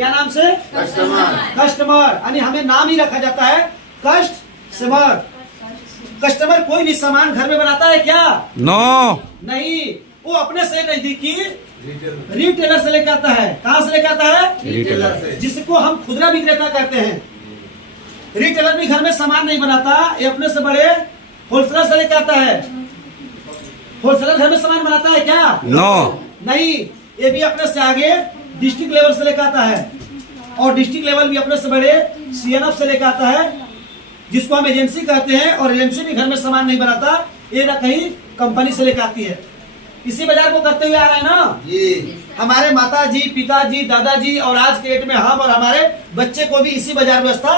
क्या नाम से? कस्टमर। यानी हमें नाम ही रखा जाता है कस्टमर। कस्टमर कोई भी सामान घर में बनाता है क्या? नो, नहीं, वो अपने से नजदीकी रिटेलर से लेकर आता है। कहाँ से लेकर आता है? रिटेलर से। जिसको हम खुदरा विक्रेता कहते हैं। रिटेलर भी घर में सामान नहीं बनाता, ये अपने से बड़े होलसेलर से लेकर आता है। होलसेलर घर में सामान बनाता है क्या? नो, नहीं, ये भी अपने से आगे डिस्ट्रिक्ट लेवल से लेकर आता है, और डिस्ट्रिक्ट लेवल भी अपने से बड़े CNF से लेकर आता है, जिसको हम एजेंसी कहते हैं। और एजेंसी भी घर में सामान नहीं बनाता, ये ना कहीं कंपनी से लेकर आती है। इसी बाजार को करते हुए आ रहा है ना जी। हमारे माता जी, पिताजी, दादाजी, और आज के डेट में हम और हमारे बच्चे को भी इसी बाजार व्यवस्था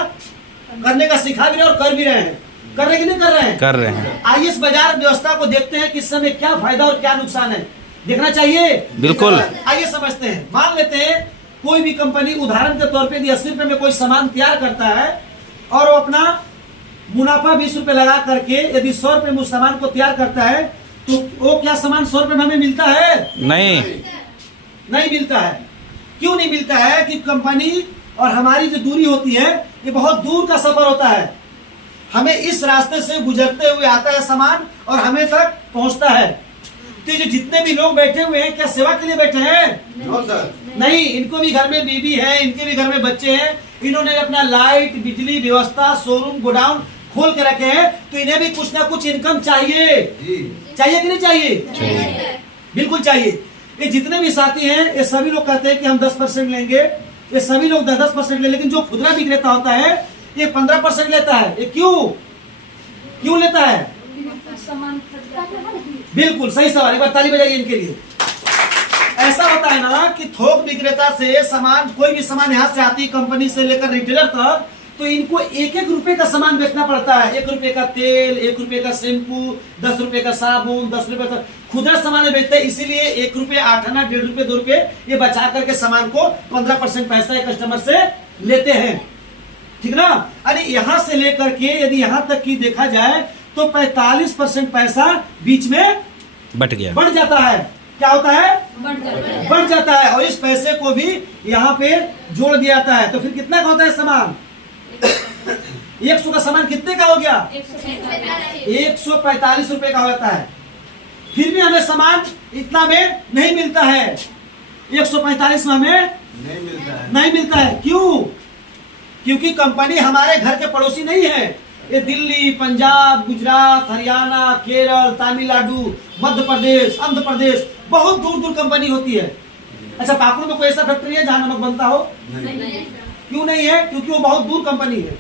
करने का सिखा भी रहे और कर भी रहे हैं। कर रहे कि नहीं कर रहे हैं? कर रहे हैं। आइए इस बाजार व्यवस्था को देखते हैं कि इस समय क्या फायदा और क्या नुकसान है। देखना चाहिए? बिल्कुल। आइए समझते हैं। मान लेते हैं कोई भी कंपनी उदाहरण के तौर पे यदि 80 रुपए में कोई सामान तैयार करता है और वो अपना मुनाफा 20 रुपए लगा करके यदि 100 रुपए में उस सामान को तैयार करता है, तो वो क्या सामान 100 रुपए में हमें मिलता है? नहीं, नहीं मिलता है। क्यों नहीं मिलता है? कि कंपनी और हमारी जो दूरी होती है ये बहुत दूर का सफर होता है। हमें इस रास्ते से गुजरते हुए आता है सामान और हमें तक पहुंचता है। तो जो जितने भी लोग बैठे हुए हैं, क्या सेवा के लिए बैठे हैं? No sir. नहीं, इनको भी घर में बीवी है, इनके भी घर में बच्चे हैं। इन्होंने अपना लाइट, बिजली व्यवस्था, शोरूम, गोडाउन खोल के रखे हैं, तो इन्हें भी कुछ ना कुछ इनकम चाहिए। जी। चाहिए कि नहीं चाहिए? बिल्कुल चाहिए। ये जितने भी साथी हैं ये सभी लोग कहते हैं कि हम 10% लेंगे, ये सभी लोग 10% ले, लेकिन जो खुदरा विक्रेता होता है ये 15% लेता है। ये क्यों लेता है? बिल्कुल सही सवाल, एक बार ताली बजाइए इनके लिए। ऐसा होता है ना कि थोक विक्रेता से सामान, कोई भी सामान यहाँ से आती कंपनी से लेकर रिटेलर तक, तो इनको 1-1 रुपए का सामान बेचना पड़ता है। 1 रुपए का तेल, 1 रुपए का शैम्पू, 10 रुपए का साबुन, 10 रुपए का खुदरा सामान बेचते हैं। इसीलिए 1 रुपए, 8 आना, 1.5 रुपए, 2 रुपए ये बचा करके सामान को 15% पैसा कस्टमर से लेते हैं। ठीक ना? अरे यहाँ से लेकर के यदि यहाँ तक की देखा जाए तो 45% पैसा बीच में बट गया, बढ़ जाता है। क्या होता है? बढ़ जाता है। और इस पैसे को भी यहाँ पे जोड़ दिया जाता है। तो फिर कितना का होता है सामान? 100 का सामान कितने का हो गया? 145 रुपए का होता है। फिर भी हमें सामान इतना में नहीं मिलता है। 145 में हमें नहीं मिलता है। क्यों? क्योंकि कंपनी हमारे घर के पड़ोसी नहीं है। ये दिल्ली, पंजाब, गुजरात, हरियाणा, केरल, तमिलनाडु, मध्य प्रदेश, आंध्र प्रदेश, बहुत दूर दूर कंपनी होती है। अच्छा, पाकुड़ में कोई ऐसा फैक्ट्री है जहाँ नमक बनता हो? क्यों नहीं है? क्योंकि वो बहुत दूर कंपनी है।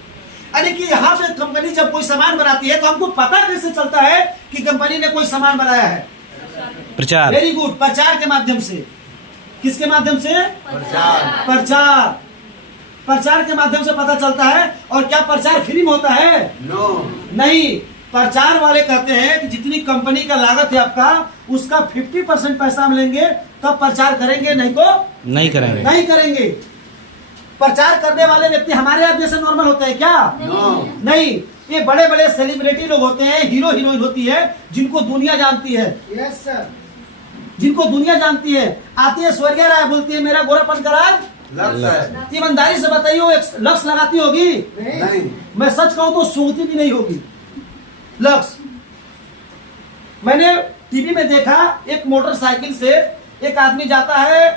यानी कि यहाँ पे कंपनी जब कोई सामान बनाती है तो हमको पता कैसे चलता है कि कंपनी ने कोई सामान बनाया है? प्रचार। वेरी गुड, प्रचार के माध्यम से। किसके माध्यम से? प्रचार के माध्यम से पता चलता है। और क्या प्रचार फ्री में होता है? नो। नहीं, प्रचार वाले कहते हैं कि जितनी कंपनी का लागत है आपका, उसका 50% पैसा हम लेंगे तब प्रचार करेंगे, नहीं तो नहीं करेंगे। प्रचार करने वाले व्यक्ति हमारे आप जैसे नॉर्मल होते हैं क्या? नहीं, ये बड़े बड़े सेलिब्रिटी लोग होते हैं, हीरो हीरोइन होती है, जिनको दुनिया जानती है। Yes sir. जिनको दुनिया जानती है। आती है ऐश्वर्या राय, बोलती है मेरा गोरापन का राज लक्स। ईमानदारी से बताइए वो लक्स लगाती होगी? नहीं। मैं सच कहूं तो सूंघती भी नहीं होगी लक्स। मैंने टीवी में देखा, एक मोटरसाइकिल से एक आदमी जाता है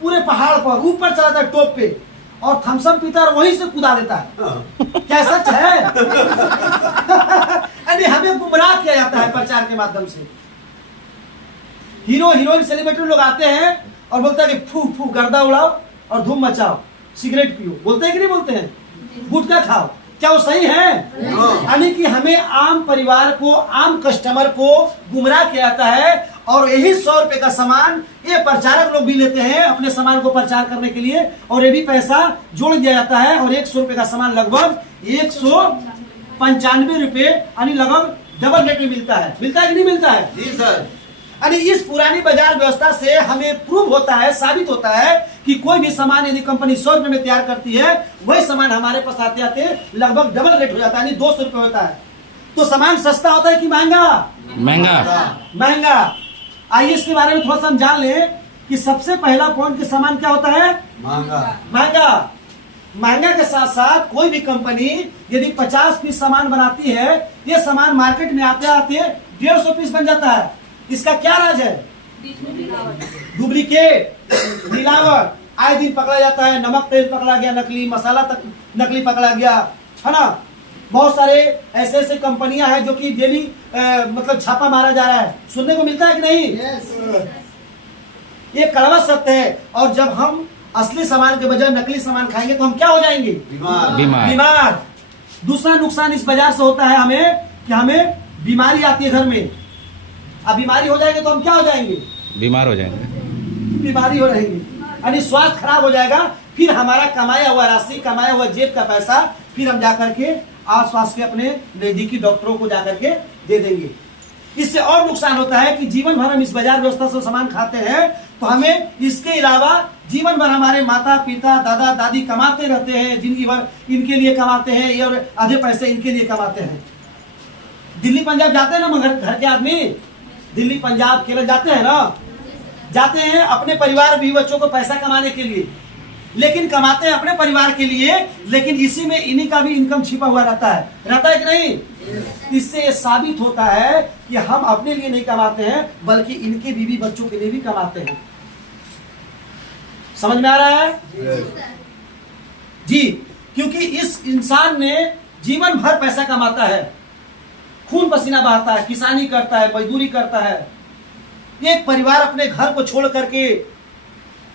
पूरे पहाड़ पर, ऊपर चला जाता है टॉप पे, और थम्सअप पीता और वहीं से कूदा देता है। क्या सच है? अरे हमें गुमराह किया जाता है प्रचार के माध्यम से। हीरो हीरोइन सेलिब्रिटी लोग आते हैं और बोलते हैं कि फू फू गर्दा उड़ाओ और धूम मचाओ, सिगरेट पियो। बोलते हैं कि नहीं बोलते हैं? गुटखा खाओ। क्या वो सही है? यानी कि हमें आम परिवार को, आम कस्टमर को गुमराह किया जाता है। और यही 100 रुपए का सामान ये प्रचारक लोग भी लेते हैं अपने सामान को प्रचार करने के लिए, और ये भी पैसा जोड़ दिया जाता है। और 100 रुपए का सामान लगभग 195 रुपए, यानी लगभग डबल रेट में मिलता है। मिलता है कि नहीं मिलता है? जी सर। यानी इस पुरानी बाजार व्यवस्था से हमें प्रूव होता है, साबित होता है कि कोई भी सामान यदि कंपनी 100 रुपए में तैयार करती है, वही सामान हमारे पास आते आते लगभग डबल रेट हो जाता है, यानी 200 रुपए होता है। तो सामान सस्ता होता है कि महंगा? महंगा। महंगा। आइए इसके बारे में थोड़ा सा हम जान लें कि सबसे पहला पॉइंट के सामान क्या होता है? महंगा। महंगा। महंगा के साथ साथ कोई भी कंपनी यदि 50 पीस सामान बनाती है, ये सामान मार्केट में आते आते 150 पीस बन जाता है। इसका क्या राज है? डुप्लीकेट, मिलावट आए दिन पकड़ा जाता है। नमक तेल पकड़ा गया नकली, मसाला तक नकली पकड़ा गया, है ना। बहुत सारे ऐसे ऐसे कंपनियां हैं जो कि डेली मतलब छापा मारा जा रहा है, सुनने को मिलता है कि नहीं? ये कड़वा सत्य है। और जब हम असली सामान के बजाय नकली सामान खाएंगे तो हम क्या हो जाएंगे? बीमार। दूसरा नुकसान इस बाजार से होता है हमें कि हमें बीमारी आती है घर में। अब बीमारी हो जाएगी तो हम क्या हो जाएंगे? बीमार हो जाएंगे, बीमारी हो रहेगी, यानी स्वास्थ्य खराब हो जाएगा। फिर हमारा कमाया हुआ राशि, कमाया हुआ जेब का पैसा फिर हम जाकर के आसपास के अपने नजदीकी डॉक्टरों को जाकर के दे देंगे। इससे और नुकसान होता है कि जीवन भर हम इस बाजार व्यवस्था से सामान खाते हैं तो हमें इसके अलावा जीवन भर हमारे माता पिता दादा दादी कमाते रहते हैं, जिंदगी भर इनके लिए कमाते हैं और आधे पैसे इनके लिए कमाते हैं। दिल्ली पंजाब जाते हैं ना मगर घर के आदमी, दिल्ली पंजाब केरल जाते हैं ना, जाते हैं अपने परिवार बीवी बच्चों को पैसा कमाने के लिए, लेकिन कमाते हैं अपने परिवार के लिए, लेकिन इसी में इन्हीं का भी इनकम छिपा हुआ रहता है कि नहीं? इससे ये साबित होता है कि हम अपने लिए नहीं कमाते हैं बल्कि इनके बीवी बच्चों के लिए भी कमाते हैं। समझ में आ रहा है जी? क्योंकि इस इंसान ने जीवन भर पैसा कमाता है, खून पसीना बहाता है, किसानी करता है, मजदूरी करता है। एक परिवार अपने घर को छोड़ करके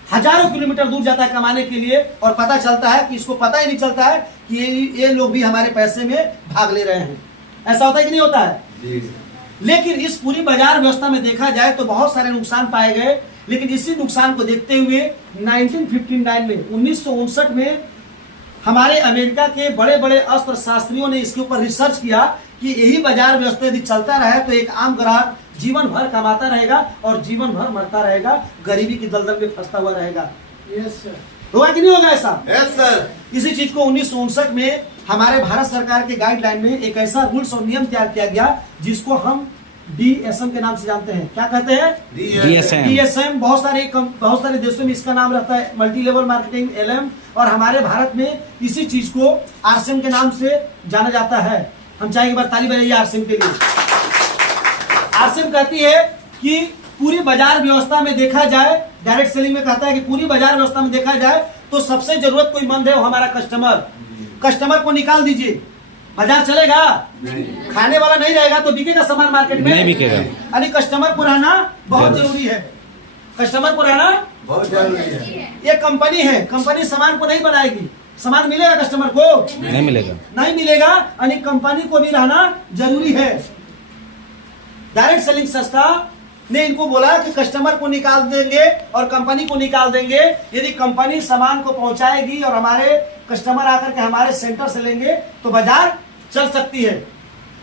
हजारों किलोमीटर दूर जाता है कमाने के लिए और पता चलता है कि इसको पता ही नहीं चलता है कि ये लोग भी हमारे पैसे में भाग ले रहे हैं। ऐसा होता है कि नहीं होता है? लेकिन इस पूरी बाजार व्यवस्था में देखा जाए तो बहुत सारे नुकसान पाए गए, लेकिन इसी नुकसान को देखते हुए 1959 में 1959 में हमारे अमेरिका के बड़े बड़े अर्थशास्त्रियों ने इसके ऊपर रिसर्च किया कि यही बाजार व्यवस्था यदि चलता रहे तो एक आम ग्राहक जीवन भर कमाता रहेगा और जीवन भर मरता रहेगा, गरीबी की दलदल में फंसता हुआ रहेगा। Yes sir. होगा कि नहीं होगा ऐसा? Yes sir. इसी चीज को 1959 में हमारे भारत सरकार के गाइडलाइन में एक ऐसा रूल्स और नियम तैयार किया गया जिसको हम DSM के नाम से जानते हैं। क्या कहते हैं? DSM। बहुत सारे देशों में इसका नाम रहता है मल्टी लेवल मार्केटिंग, LM, और हमारे भारत में इसी चीज को RCM के नाम से जाना जाता है। हम चाहेंगे एक बार ताली बजाइए RCM के लिए। RCM कहती है कि पूरी बाजार व्यवस्था में देखा जाए, डायरेक्ट सेलिंग में कहता है कि पूरी बाजार व्यवस्था में देखा जाए तो सबसे जरूरत कोई मंद है वो हमारा कस्टमर। कस्टमर को निकाल दीजिए, बाजार चलेगा? नहीं। खाने वाला नहीं रहेगा तो बिकेगा सामान मार्केट में? नहीं बिकेगा। यानी कस्टमर को रहना बहुत जरूरी है। कस्टमर को रहना बहुत जरूरी है। ये कंपनी है, कंपनी सामान को नहीं बनाएगी, सामान मिलेगा कस्टमर को? नहीं मिलेगा। नहीं मिलेगा, यानी कंपनी को भी रहना जरूरी है। डायरेक्ट सेलिंग संस्था ने इनको बोला कि कस्टमर को निकाल देंगे और कंपनी को निकाल देंगे। यदि कंपनी सामान को पहुंचाएगी और हमारे कस्टमर आकर के हमारे सेंटर से लेंगे तो बाजार चल सकती है।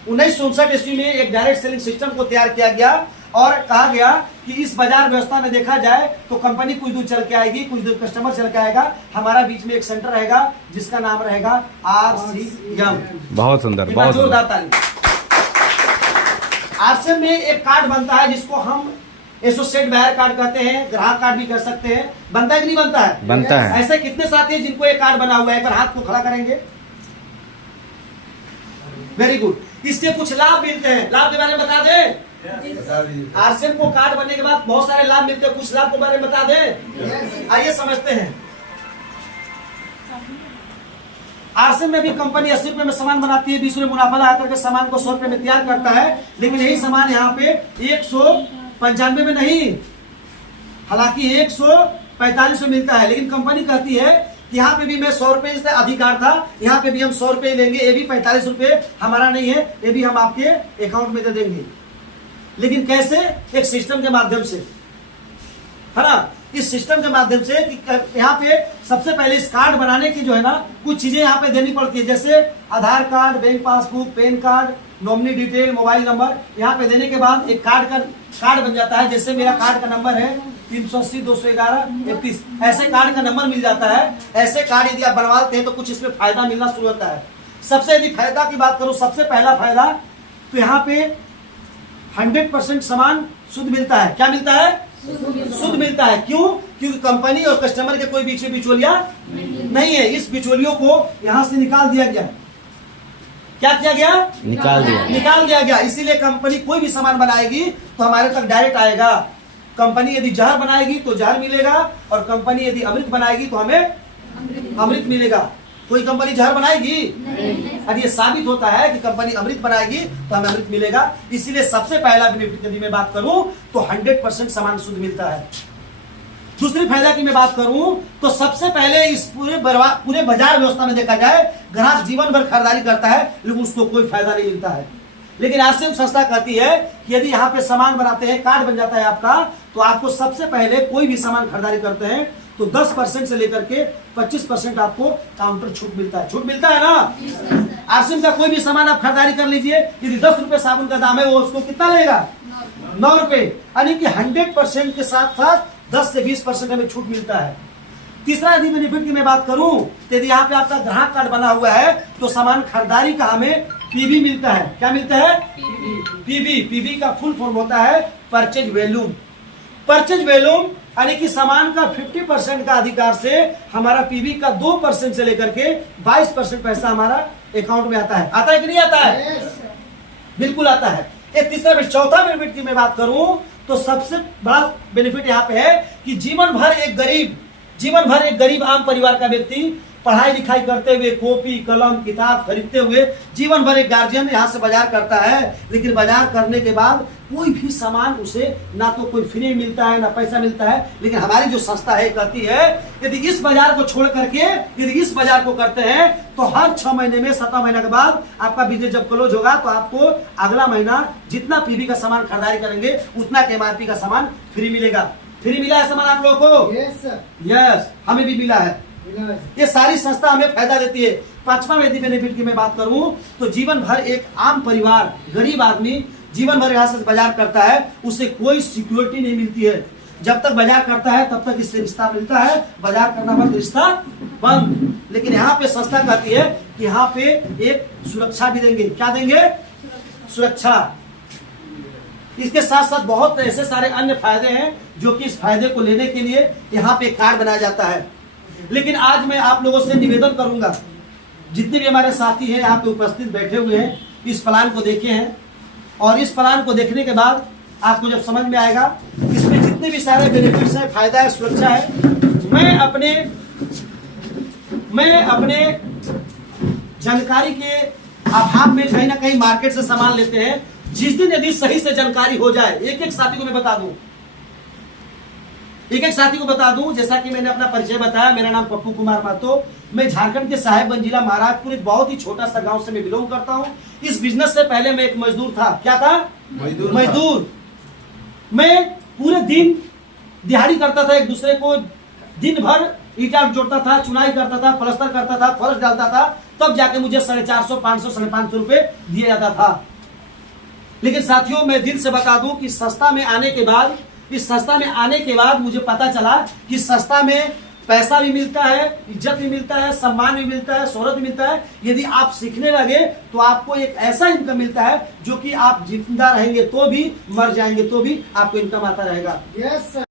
1959 ईस्वी में एक डायरेक्ट सेलिंग सिस्टम को तैयार किया गया और कहा गया कि इस बाजार व्यवस्था में देखा जाए तो कंपनी कुछ दूर चल के आएगी, कुछ दूर कस्टमर चल के आएगा, हमारा बीच में एक सेंटर रहेगा जिसका नाम रहेगा RCM। बहुत सुंदर, बहुत जोरदार ताली। RCM में एक कार्ड बनता है जिसको हम एसोसिएट बायर कार्ड कहते हैं, ग्राहक कार्ड भी कर सकते हैं। बनता है कि नहीं बनता है? बनता है। ऐसे कितने साथी हैं जिनको एक कार्ड बना हुआ है? एक बार हाथ को खड़ा करेंगे। Very good. इसके कुछ लाभ मिलते हैं, लाभ के बारे में बता दें। RCM को कार्ड बनने के बाद बहुत सारे लाभ मिलते हैं, कुछ लाभ के बारे में बता दें। आइए समझते हैं। RCM में भी कंपनी 80 रुपए में सामान बनाती है, 20 रुपए मुनाफा लगा करके सामान को 100 रुपए में तैयार करता है, लेकिन यही सामान यहाँ पे 195 में नहीं, हालांकि 145 में मिलता है। लेकिन कंपनी कहती है कि यहाँ पे भी मैं 100 रुपए से अधिकार था, यहाँ पे भी हम 100 रुपए लेंगे, ये भी 45 रुपए हमारा नहीं है, ये भी हम आपके अकाउंट में दे देंगे। लेकिन कैसे? एक सिस्टम के माध्यम से, है ना। इस सिस्टम के माध्यम से कि यहाँ पे सबसे पहले इस कार्ड बनाने की जो है ना कुछ चीजें यहाँ पे देनी पड़ती है, जैसे Aadhaar card, bank passbook, PAN card, nominee detail, mobile number. यहाँ पे देने के बाद एक कार्ड बन जाता है। जैसे मेरा कार्ड का नंबर है 380 211 31, ऐसे कार्ड का नंबर मिल जाता है। ऐसे कार्ड यदि आप बनवाते हैं तो कुछ इसमें फायदा मिलना शुरू होता है। सबसे यदि फायदा की बात करूं, सबसे पहला फायदा तो यहाँ पे 100% सामान शुद्ध मिलता है। क्या मिलता है? शुद्ध मिलता है। क्यों? क्योंकि कंपनी और कस्टमर के कोई बीच में बिचौलिया नहीं है। इस बिचौलियों को यहां से निकाल दिया गया। क्या किया गया? निकाल दिया। निकाल दिया गया। इसीलिए कंपनी कोई भी सामान बनाएगी तो हमारे तक डायरेक्ट आएगा। कंपनी यदि जहर बनाएगी तो जहर मिलेगा, और कंपनी यदि अमृत बनाएगी तो हमें अमृत मिलेगा। कोई कंपनी जहर बनाएगी? और ये साबित होता है कि कंपनी अमृत बनाएगी तो हमें अमृत मिलेगा। इसीलिए सबसे पहला बेनिफिट यदि मैं बात करूं तो 100% सामान शुद्ध मिलता है। दूसरी फायदा की मैं बात करूं तो सबसे पहले इस पूरे बाजार व्यवस्था में देखा जाए, ग्राहक जीवन भर खरीदारी करता है लेकिन उसको कोई फायदा नहीं मिलता है। लेकिन आरसीएम संस्था कहती है कि यदि यहाँ पे सामान बनाते हैं, कार्ड बन जाता है आपका, तो आपको सबसे पहले कोई भी सामान खरीदारी करते हैं तो 10% से लेकर के 25% आपको काउंटर छूट मिलता है। छूट मिलता है ना? आरसीएम का कोई भी सामान आप खरीदारी कर लीजिए, यदि 10 रुपए साबुन का दाम है वो उसको कितना लेगा? 9 रुपए। यानी कि 100% के साथ साथ 10 से 20% हमें छूट मिलता है। तीसरा यदि बेनिफिट की मैं बात करूं तो यदि यहाँ पे आपका ग्राहक कार्ड बना हुआ है तो सामान खरीदारी का हमें पीवी मिलता है। क्या मिलता है? पीवी। पीवी का फुल फॉर्म होता है परचेज वैल्यूम। परचेज वैल्यूम यानी कि सामान का 50% का अधिकार से हमारा पीवी का 2% से लेकर के 22% पैसा हमारा अकाउंट में आता है। आता है कि नहीं आता है? बिल्कुल आता है। ये तीसरा बेनिफिट। चौथा बेनिफिट की मैं बात करूं तो सबसे बड़ा बेनिफिट यहाँ पे है कि जीवन भर एक गरीब आम परिवार का व्यक्ति पढ़ाई लिखाई करते हुए, कॉपी कलम किताब खरीदते हुए जीवन भर एक गार्जियन यहाँ से बाजार करता है, लेकिन बाजार करने के बाद कोई भी सामान उसे ना तो कोई फ्री मिलता है ना पैसा मिलता है। लेकिन हमारी जो संस्था है कहती है यदि इस बाजार को छोड़ करके यदि इस बाजार को करते हैं तो हर 6 महीने में 7 महीने के बाद आपका बिजनेस जब क्लोज होगा तो आपको अगला महीना जितना पीवी का सामान खरीदारी करेंगे उतना के एमआरपी का सामान फ्री मिलेगा। फ्री मिला है सामान आप लोगों को? यस, हमें भी मिला है। ये सारी संस्था हमें फायदा देती है। पांचवा यदि बेनिफिट की मैं बात करूं तो जीवन भर एक आम परिवार, गरीब आदमी जीवन भर यहाँ से बाजार करता है, उसे कोई सिक्योरिटी नहीं मिलती है। जब तक बाजार करता है तब तक इससे रिश्ता मिलता है, बाजार करना बंद रिश्ता बंद। लेकिन यहाँ पे संस्था कहती है कि यहाँ पे एक सुरक्षा भी देंगे। क्या देंगे? सुरक्षा। इसके साथ साथ बहुत ऐसे सारे अन्य फायदे हैं जो कि इस फायदे को लेने के लिए यहाँ पे कार्ड बनाया जाता है। लेकिन आज मैं आप लोगों से निवेदन करूंगा, जितने भी हमारे साथी हैं यहाँ पे उपस्थित बैठे हुए हैं, इस प्लान को देखे हैं और इस प्लान को देखने के बाद आपको जब समझ में आएगा इसमें जितने भी सारे बेनिफिट्स हैं, फायदा है, सुरक्षा है, मैं अपने जानकारी के अभाव में कहीं ना कहीं मार्केट से सामान लेते हैं। जिस दिन यदि सही से जानकारी हो जाए, एक एक साथी को मैं बता दूं, जैसा कि मैंने अपना परिचय बताया, मेरा नाम पप्पू कुमार महतो, मैं झारखंड के साहेबगंज जिला महाराजपुर एक बहुत ही छोटा सा गांव से मैं बिलोंग करता हूं। इस बिजनेस से पहले मैं एक मजदूर था। क्या था? मजदूर। मैं पूरे दिन दिहाड़ी करता था, एक दूसरे को दिन भर ईंटा जोड़ता था, चुनाई करता था, प्लास्टर करता था, फर्श डालता था, तब जाके मुझे 450, 500, 550 रुपए दिया जाता था। लेकिन साथियों मैं दिल से बता दूं कि इस संस्था में आने के बाद मुझे पता चला कि संस्था में पैसा भी मिलता है, इज्जत भी मिलता है, सम्मान भी मिलता है, शोहरत भी मिलता है। यदि आप सीखने लगे तो आपको एक ऐसा इनकम मिलता है जो कि आप जिंदा रहेंगे तो भी, मर जाएंगे तो भी आपको इनकम आता रहेगा। Yes sir.